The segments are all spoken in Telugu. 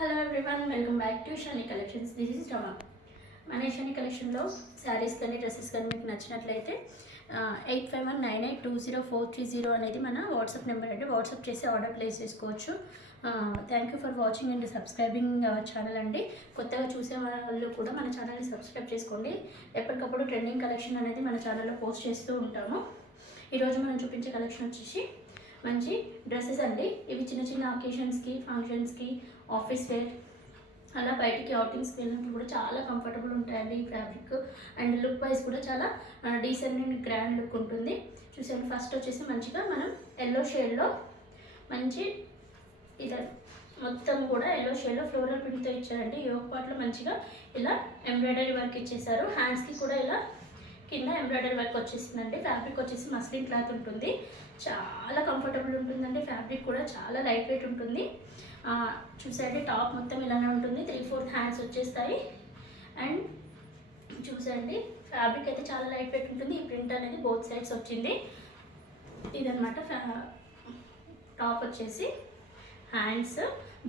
Hello everyone, welcome back to Shani collections. This is Rama. మన షని కలెక్షన్లో శారీస్ కానీ డ్రెస్సెస్ కానీ మీకు నచ్చినట్లయితే 8519820430 అనేది మన వాట్సాప్ నెంబర్ అండి. వాట్సాప్ చేసి ఆర్డర్ ప్లేస్ చేసుకోవచ్చు. Thank you for watching and subscribing our channel అండి. కొత్తగా చూసే వాళ్ళు కూడా మన ఛానల్ని సబ్స్క్రైబ్ చేసుకోండి. ఎప్పటికప్పుడు ట్రెండింగ్ కలెక్షన్ అనేది మన ఛానల్లో పోస్ట్ చేస్తూ ఉంటాము. ఈరోజు మనం చూపించే కలెక్షన్ వచ్చేసి మంచి డ్రెస్సెస్ అండి. ఇవి చిన్న చిన్న అకేషన్స్కి, ఫంక్షన్స్కి, ఆఫీస్ వేర్, అలా బయటికి అవుటింగ్స్కి వెళ్ళినప్పుడు కూడా చాలా కంఫర్టబుల్ ఉంటాయండి ఈ ఫ్యాబ్రిక్. అండ్ లుక్ వైజ్ కూడా చాలా డీసెంట్ అండ్ గ్రాండ్ లుక్ ఉంటుంది. చూసాను, ఫస్ట్ వచ్చేసి మంచిగా మనం ఎల్లో షేడ్లో మంచి ఇది మొత్తం కూడా ఎల్లో షేడ్లో ఫ్లోరల్ ప్రింట్తో ఇచ్చారండి. యోగ్ పార్ట్లో మంచిగా ఇలా ఎంబ్రాయిడరీ వర్క్ ఇచ్చేసారు. హ్యాండ్స్కి కూడా ఇలా కింద ఎంబ్రాయిడరీ వర్క్ వచ్చేసిందండి. ఫ్యాబ్రిక్ వచ్చేసి మస్లిన్ క్లాత్ ఉంటుంది. చాలా కంఫర్టబుల్ ఉంటుందండి. ఫ్యాబ్రిక్ కూడా చాలా లైట్ వెయిట్ ఉంటుంది. చూసండి, టాప్ మొత్తం ఇలానే ఉంటుంది. 3/4 హ్యాండ్స్ వచ్చేస్తాయి. అండ్ చూసండి, ఫ్యాబ్రిక్ అయితే చాలా లైట్ వెయిట్ ఉంటుంది. ఈ ప్రింట్ అనేది బోత్ సైడ్స్ వచ్చింది. ఇదనమాట టాప్ వచ్చేసి హ్యాండ్స్.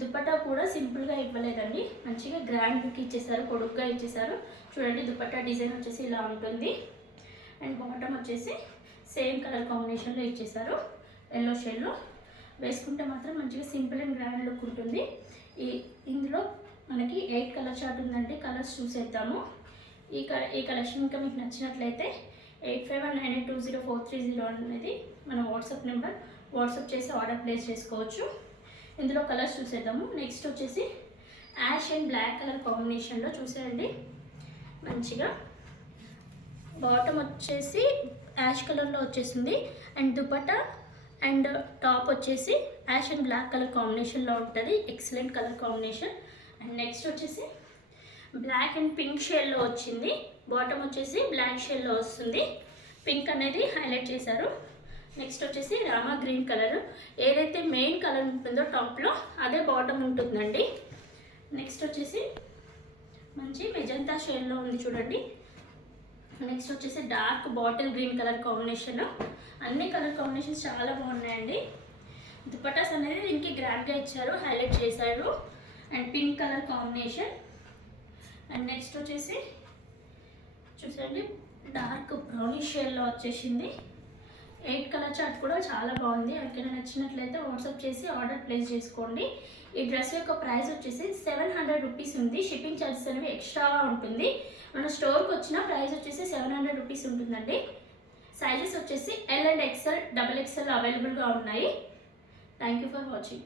దుపట్టా కూడా సింపుల్గా ఇవ్వలేదండి, మంచిగా గ్రాండ్ లుక్ ఇచ్చేసారు, పొడుగ్గా ఇచ్చేసారు. చూడండి, దుపట్టా డిజైన్ వచ్చేసి ఇలా ఉంటుంది. అండ్ బాటమ్ వచ్చేసి సేమ్ కలర్ కాంబినేషన్లో ఇచ్చేసారు, ఎల్లో షేడ్లో. వేసుకుంటే మాత్రం మంచిగా సింపుల్ అండ్ గ్రాండ్ లుక్ ఉంటుంది. ఇందులో మనకి 8 కలర్ చార్ట్ ఉందండి. కలర్స్ చూసేద్దాము. ఈ కలెక్షన్ ఇంకా మీకు నచ్చినట్లయితే 8519820430 అనేది మన వాట్సాప్ నెంబర్. వాట్సాప్ చేసి ఆర్డర్ ప్లేస్ చేసుకోవచ్చు. ఇందులో కలర్స్ చూసేద్దాము. నెక్స్ట్ వచ్చేసి యాష్ అండ్ బ్లాక్ కలర్ కాంబినేషన్లో చూసేయండి. మంచిగా బాటమ్ వచ్చేసి యాష్ కలర్లో వచ్చేసింది. అండ్ దుపట్టా అండ్ టాప్ వచ్చేసి యాష్ అండ్ బ్లాక్ కలర్ కాంబినేషన్లో ఉంటుంది. Excellent colour combination. And next వచ్చేసి బ్లాక్ అండ్ పింక్ షేడ్లో వచ్చింది. బాటమ్ వచ్చేసి బ్లాక్ షేడ్లో వస్తుంది. పింక్ అనేది హైలైట్ చేశారు. నెక్స్ట్ వచ్చేసి రామా గ్రీన్ కలర్, ఏదైతే మెయిన్ కలర్ ఉంటుందో టాప్లో అదే బాటమ్ ఉంటుందండి. నెక్స్ట్ వచ్చేసి మంచి మెజంతా షేడ్లో ఉంది చూడండి. నెక్స్ట్ వచ్చేసి dark bottle green colour combination. అన్ని కలర్ కాంబినేషన్స్ చాలా బాగున్నాయండి. దుపట్టాస్ అనేది దీనికి గ్రాండ్గా ఇచ్చారు, హైలైట్ చేశారు. And pink colour combination. And next వచ్చేసి చూసండి, డార్క్ బ్రౌనిష్ షేడ్లో వచ్చేసింది. 8 కలర్ చార్ట్ కూడా చాలా బాగుంది. ఎవరికైనా నచ్చినట్లయితే వాట్సాప్ చేసి ఆర్డర్ ప్లేస్ చేసుకోండి. ఈ డ్రెస్ యొక్క ప్రైస్ వచ్చేసి 700 రూపీస్ ఉంది. షిప్పింగ్ ఛార్జెస్ అనేవి ఎక్స్ట్రాగా ఉంటుంది. మన స్టోర్కి వచ్చిన ప్రైస్ వచ్చేసి 700 రూపీస్ ఉంటుందండి. సైజెస్ వచ్చేసి L అండ్ XL, XXL అవైలబుల్గా ఉన్నాయి. Thank you for watching.